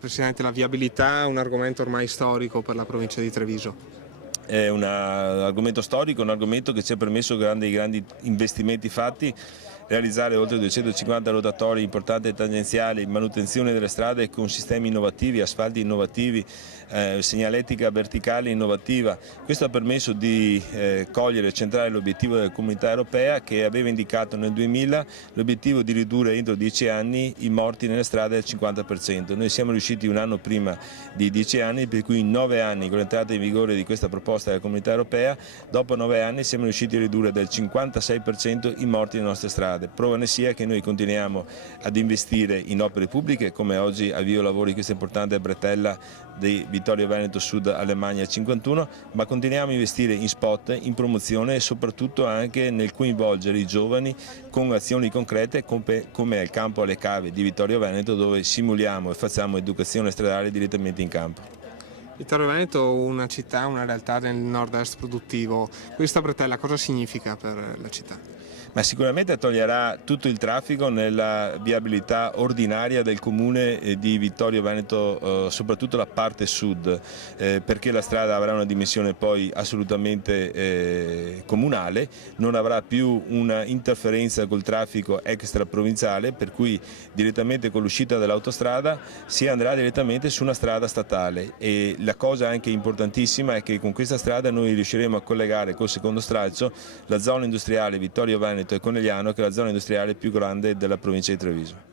Presidente, la viabilità è un argomento ormai storico per la provincia di Treviso. È un argomento storico, un argomento che ci ha permesso, grandi investimenti fatti, realizzare oltre 250 rotatori importanti e tangenziali, manutenzione delle strade con sistemi innovativi, asfalti innovativi, segnaletica verticale innovativa. Questo ha permesso di cogliere e centrare l'obiettivo della Comunità Europea, che aveva indicato nel 2000 l'obiettivo di ridurre entro 10 anni i morti nelle strade del 50%. Noi siamo riusciti un anno prima di 10 anni, per cui in 9 anni, con l'entrata in vigore di questa proposta della Comunità Europea, dopo 9 anni siamo riusciti a ridurre del 56% i morti nelle nostre strade. Prova ne sia che noi continuiamo ad investire in opere pubbliche, come oggi avvio lavori questa importante bretella di Vittorio Veneto Sud Alemagna 51, ma continuiamo a investire in spot, in promozione e soprattutto anche nel coinvolgere i giovani con azioni concrete come al campo alle cave di Vittorio Veneto, dove simuliamo e facciamo educazione stradale direttamente in campo. Vittorio Veneto è una città, una realtà del nord-est produttivo. Questa bretella cosa significa per la città? Ma sicuramente toglierà tutto il traffico nella viabilità ordinaria del comune di Vittorio Veneto, soprattutto la parte sud, perché la strada avrà una dimensione poi assolutamente comunale, non avrà più una interferenza col traffico extraprovinciale, per cui direttamente con l'uscita dell'autostrada si andrà direttamente su una strada statale, e la cosa anche importantissima è che con questa strada noi riusciremo a collegare col secondo stralcio la zona industriale Vittorio Veneto e Conegliano, che è la zona industriale più grande della provincia di Treviso.